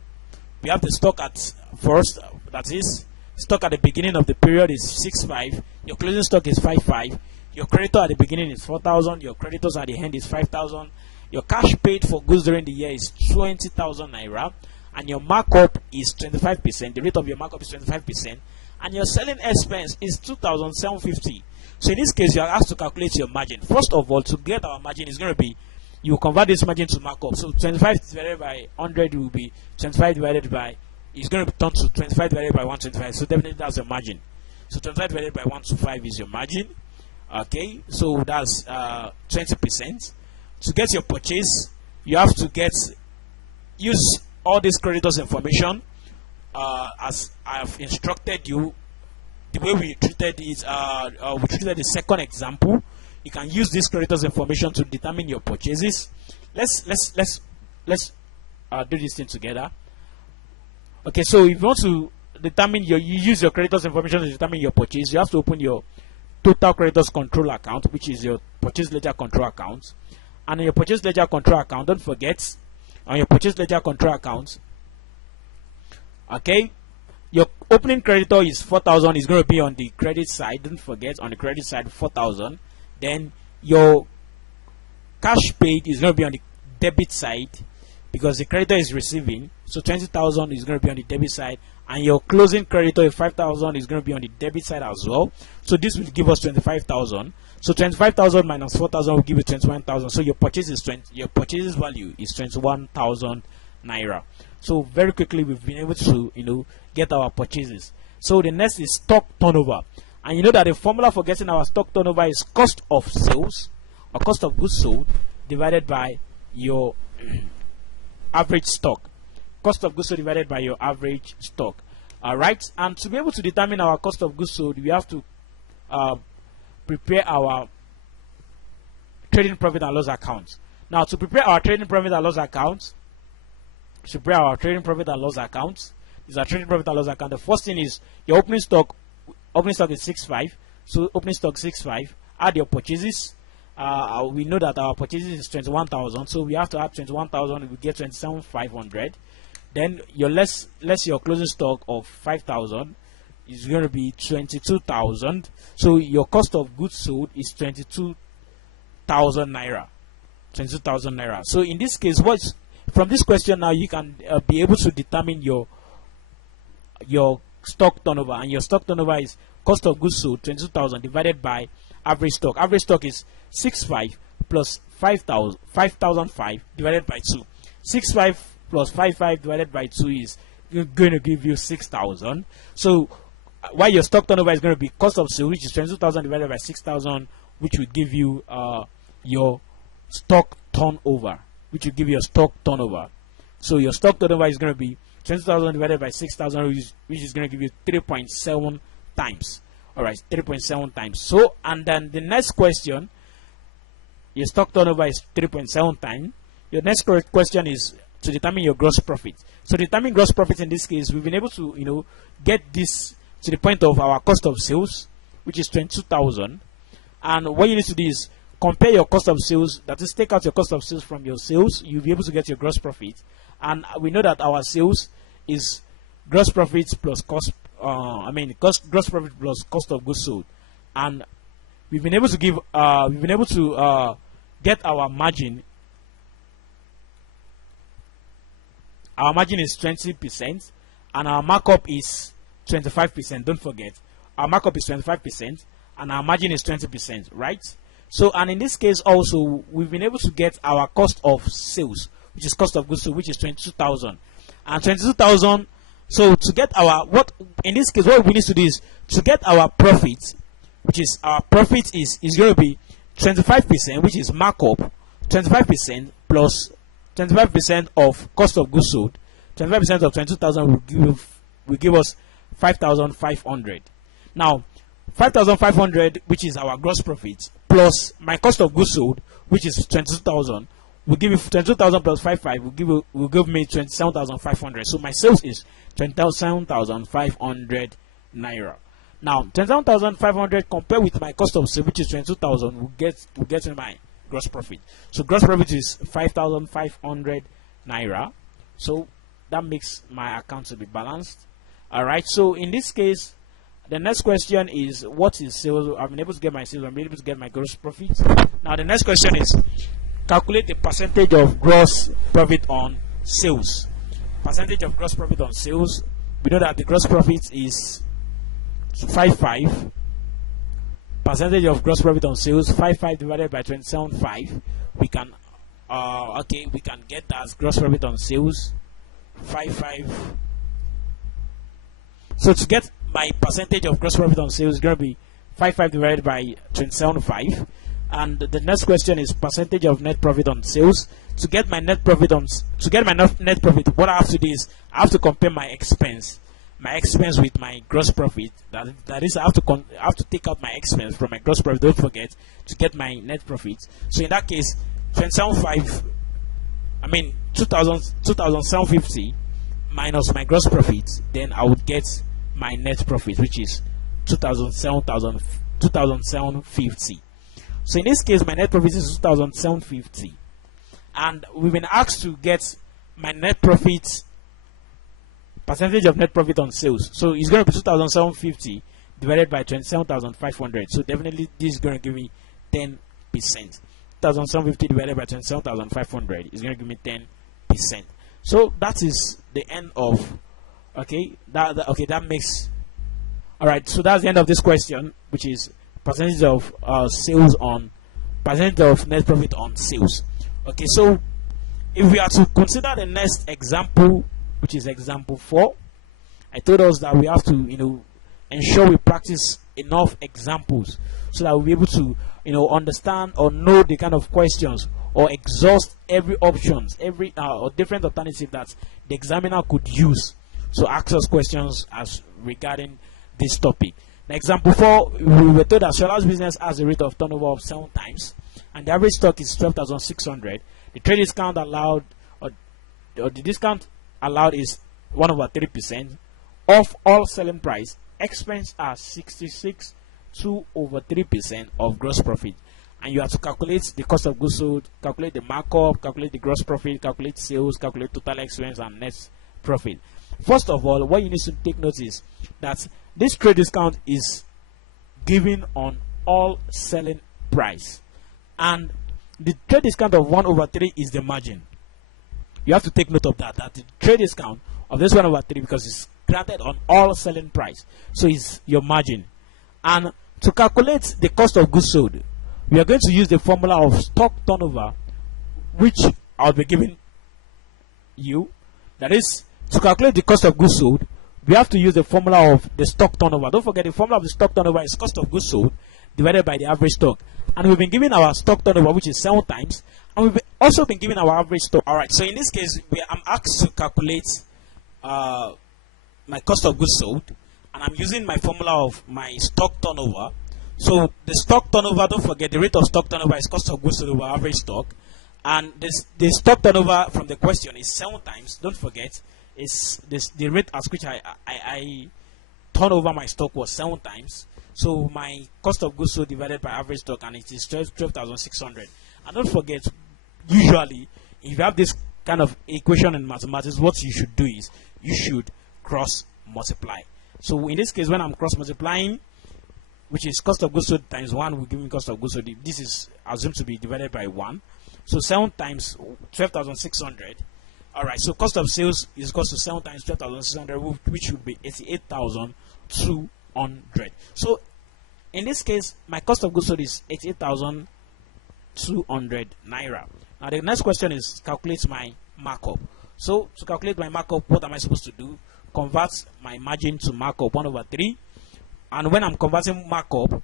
We have the stock at first, that is, stock at the beginning of the period is 6.5, your closing stock is 5.5, your creditor at the beginning is 4,000, your creditors at the end is 5,000, your cash paid for goods during the year is 20,000 naira, and your markup is 25%. The rate of your markup is 25%, and your selling expense is 2,750. So in this case, you are asked to calculate your margin. First of all, to get our margin is going to be, you convert this margin to markup. So 25 divided by 100 will be 25 divided by, it's going to be turned to 25 divided by 125. So definitely that's your margin. So 25 divided by 125 is your margin. Okay, so that's 20%. To get your purchase, you have to use all these creditors information as I have instructed you. The way we treated it, we treated the second example. You can use this creditors information to determine your purchases. Let's do this thing together. Okay, so if you want to determine you use your creditors information to determine your purchase, you have to open your total creditors control account, which is your purchase ledger control account. And on your purchase ledger control account, don't forget, on your purchase ledger control account, okay, your opening creditor is 4,000, is going to be on the credit side. Don't forget, on the credit side, 4,000. Then your cash paid is going to be on the debit side because the creditor is receiving. So 20,000 is going to be on the debit side, and your closing creditor of 5,000 is going to be on the debit side as well. So this will give us 25,000. So 25,000 minus 4,000 will give you 21,000. So your purchase value is 21,000 naira. So very quickly we've been able to get our purchases. So the next is stock turnover, and you know that the formula for getting our stock turnover is cost of sales or cost of goods sold divided by your average stock. Cost of goods sold divided by your average stock. Alright, and to be able to determine our cost of goods sold, we have to prepare our trading profit and loss account. Now, to prepare our trading profit and loss account, these are trading profit and loss account. The first thing is your opening stock. Opening stock is 6.5. So opening stock 6.5. Add your purchases. We know that our purchases is 21,000. So we have to add 21,000. We get 27,500. Then your less your closing stock of 5,000 is going to be 22,000. So your cost of goods sold is 22,000 naira. 22,000 naira. So in this case, from this question now, you can be able to determine your stock turnover, and your stock turnover is cost of goods sold 22,000 divided by average stock. Average stock is 65 plus 5,005 divided by 2. 65 plus 55 divided by 2 is going to give you 6,000. So while your stock turnover is going to be cost of sale, which is 22,000 divided by 6,000, which will give you your stock turnover, So your stock turnover is going to be 20,000 divided by 6,000, which is going to give you 3.7 times. All right, 3.7 times. So, and then the next question, your stock turnover is 3.7 times. Your next question is to determine your gross profit. So, determine gross profit in this case, we've been able to, get this to the point of our cost of sales, which is 22,000. And what you need to do is compare your cost of sales, that is, take out your cost of sales from your sales, you'll be able to get your gross profit. And we know that our sales is gross profit plus cost, gross profit plus cost of goods sold. And we've been able to get our margin. Our margin is 20%, and our markup is 25%. Don't forget, our markup is 25%, and our margin is 20%, right? So, and in this case also, we've been able to get our cost of sales, which is cost of goods sold, which is 22,000, and 22,000. So, to get our in this case, what we need to do is to get our profit, which is our profit is going to be 25%, which is markup, 25% plus 25% of cost of goods sold. 25% of 22,000 will give us 5,500. Now, 5,500, which is our gross profit, plus my cost of goods sold, which is 22,000, will give you 22,000 plus 55 will give me 27,500. So my sales is 27,500 naira. Now 27,500 compared with my cost of sale, which is 22,000, will get me my gross profit. So gross profit is 5,500 naira. So that makes my account to be balanced. All right. So in this case, the next question is, what is sales? I've been able to get my sales. I'm able to get my gross profit. Now the next question is, calculate the percentage of gross profit on sales. Percentage of gross profit on sales. We know that the gross profit is 55. Percentage of gross profit on sales, 55 divided by 27.5. We can we can get that as gross profit on sales, 55. So to get my percentage of gross profit on sales is going to be 55 divided by 27.5. And the next question is percentage of net profit on sales. To get my net profit net profit, what I have to do is I have to compare my expense with my gross profit. That is, I have to take out my expense from my gross profit. Don't forget, to get my net profit. So in that case, 2,750 minus my gross profit, then I would get my net profit, which is 2,750. So in this case, my net profit is 2,750, and we've been asked to get my net profit, percentage of net profit on sales. So it's going to be 2,750 divided by 27,500. So definitely this is going to give me 10%. 2,750 divided by 27,500 is going to give me 10%. So that is the end of that makes all right. So that's the end of this question, which is percentage of percentage of net profit on sales. Okay, so if we are to consider the next example, which is example 4, I told us that we have to ensure we practice enough examples so that we'll be able to understand or know the kind of questions or exhaust every options, every or different alternative that the examiner could use to ask us questions as regarding this topic. In example 4, we were told that Shola's business has a rate of turnover of 7 times, and the average stock is 12,600. The trade discount allowed, or the discount allowed, is 1/3% of all selling price. Expense are 66 2/3% of gross profit, and you have to calculate the cost of goods sold, calculate the markup, calculate the gross profit, calculate sales, calculate total expense and net profit. First of all, what you need to take note is that this trade discount is given on all selling price, and the trade discount of 1/3 is the margin. You have to take note of that the trade discount of this 1/3, because it's granted on all selling price. So it's your margin. And to calculate the cost of goods sold, we are going to use the formula of stock turnover, which I'll be giving you. That is, to calculate the cost of goods sold, we have to use the formula of the stock turnover. Don't forget, the formula of the stock turnover is cost of goods sold divided by the average stock. And we've been given our stock turnover, which is 7 times, and we've also been given our average stock. Alright, so in this case, I'm asked to calculate my cost of goods sold, and I'm using my formula of my stock turnover. So the stock turnover, don't forget, the rate of stock turnover is cost of goods sold over average stock. And the stock turnover from the question is 7 times. Don't forget, is the rate at which I turn over my stock was 7 times. So my cost of goods sold divided by average stock, and it is 12,600. And don't forget, usually if you have this kind of equation in mathematics, what you should do is you should cross multiply. So in this case, when I'm cross multiplying, which is cost of goods sold times 1 will give me cost of goods sold. This is assumed to be divided by 1. So 7 times 12,600. Alright, so cost of sales is equal to 7 times 12,600, which would be 88,200. So in this case, my cost of goods sold is 88,200 naira. Now the next question is calculate my markup. So to calculate my markup, what am I supposed to do? Convert my margin to markup 1/3. And when I'm converting markup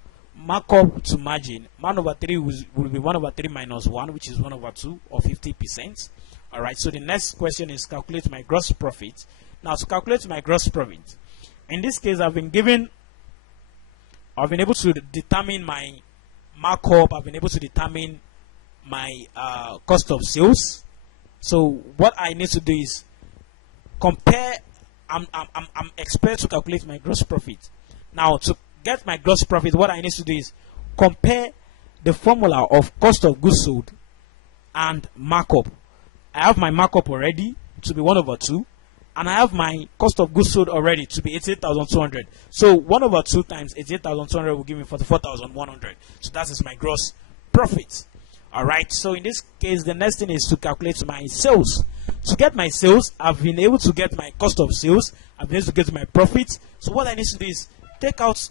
to margin, 1/3 will be 1/3 minus 1, which is 1/2 or 50%. Alright, so the next question is calculate my gross profit. Now to calculate my gross profit, in this case I've been able to determine my markup, I've been able to determine my cost of sales. So what I need to do is compare. I'm expert to calculate my gross profit. Now to get my gross profit, what I need to do is compare the formula of cost of goods sold and markup. I have my markup already to be 1/2, and I have my cost of goods sold already to be 88,200. So 1/2 times 88,200 will give me 44,100. So that is my gross profit. Alright, so in this case, the next thing is to calculate my sales. To get my sales, I've been able to get my cost of sales, I've been able to get my profit. So what I need to do is take out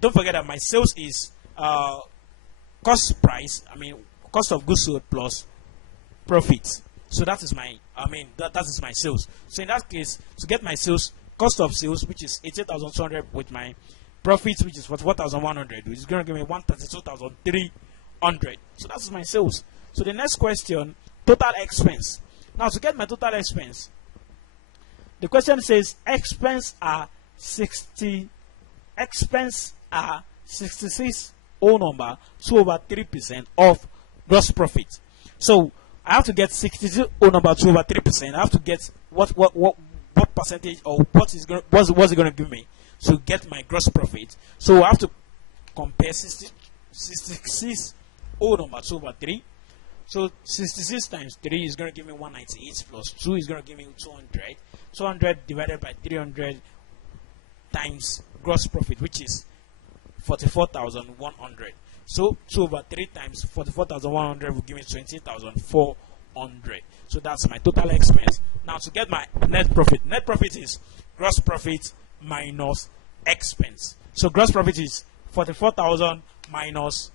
don't forget that my sales is cost of goods sold plus profit. So that is my that is my sales. So in that case, to get my sales, cost of sales, which is 88,200, with my profit, which is 44,100, which is going to give me 132,300. So that's my sales. So the next question, total expense. Now to get my total expense, the question says expense are 66 whole number 2/3% of gross profit. So I have to get 66 whole number 2/3%. I have to get what percentage, or what's it going to give me to get my gross profit. So I have to compare 66 whole number 2/3. So 66 times 3 is going to give me 198, plus 2 is going to give me 200. 200 divided by 300 times gross profit, which is 44,100. So 2/3 times 44,100 will give me 20,400. So that's my total expense. Now to get my net profit is gross profit minus expense. So gross profit is 44,000 minus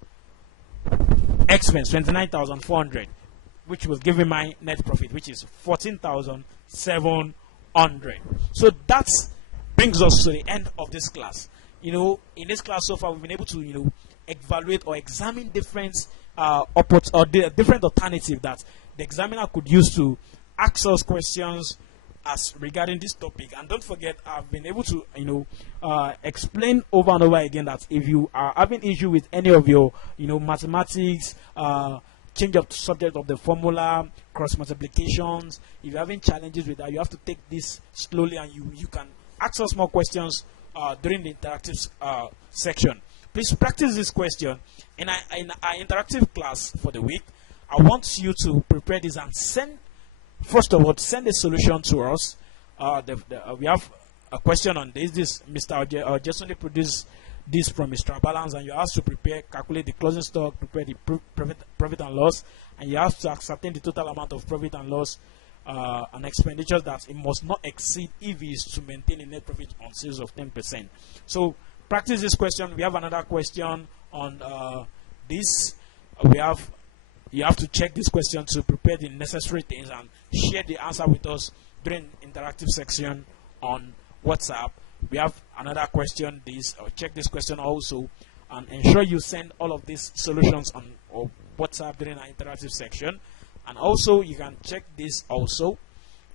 expense 29,400, which will give me my net profit, which is 14,700. So that brings us to the end of this class. In this class so far, we've been able to evaluate or examine different different alternatives that the examiner could use to ask us questions as regarding this topic. And don't forget, I've been able to explain over and over again that if you are having issue with any of your mathematics, change of subject of the formula, cross multiplications, if you're having challenges with that, you have to take this slowly, and you can ask us more questions during the interactive section. Please practice this question in our interactive class for the week. I want you to prepare this and send a solution to us. We have a question on this. Mr. just only produced this from Mr. Balance, and you have to calculate the closing stock, prepare the profit and loss, and you have to ascertain the total amount of profit and loss an expenditure that it must not exceed if it is to maintain a net profit on sales of 10%. So practice this question. We have another question on this. You have to check this question to prepare the necessary things and share the answer with us during interactive section on WhatsApp. We have another question. Check this question also, and ensure you send all of these solutions on WhatsApp during our interactive section. And also you can check this also.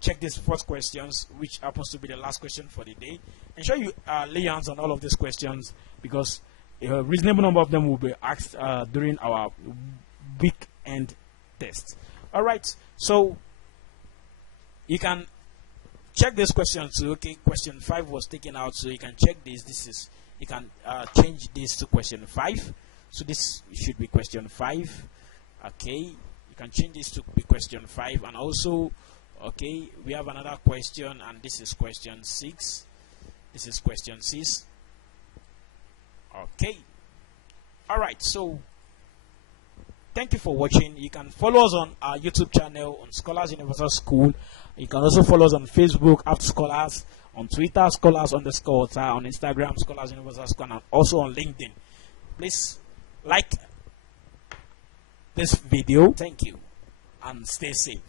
Check these first questions, which happens to be the last question for the day. Ensure you lay hands on all of these questions, because a reasonable number of them will be asked during our weekend test. All right, so you can check this question too. Okay, question 5 was taken out, so you can check this. You can change this to question 5. So this should be question 5. Okay, you can change this to be question 5. And also, okay, we have another question, and this is question 6. This is question 6. Okay. All right, so thank you for watching. You can follow us on our YouTube channel on Scholars Universal School. You can also follow us on Facebook, After Scholars, on Twitter, Scholars_, on Instagram, Scholars Universal School, and also on LinkedIn. Please like this video. Thank you, and stay safe.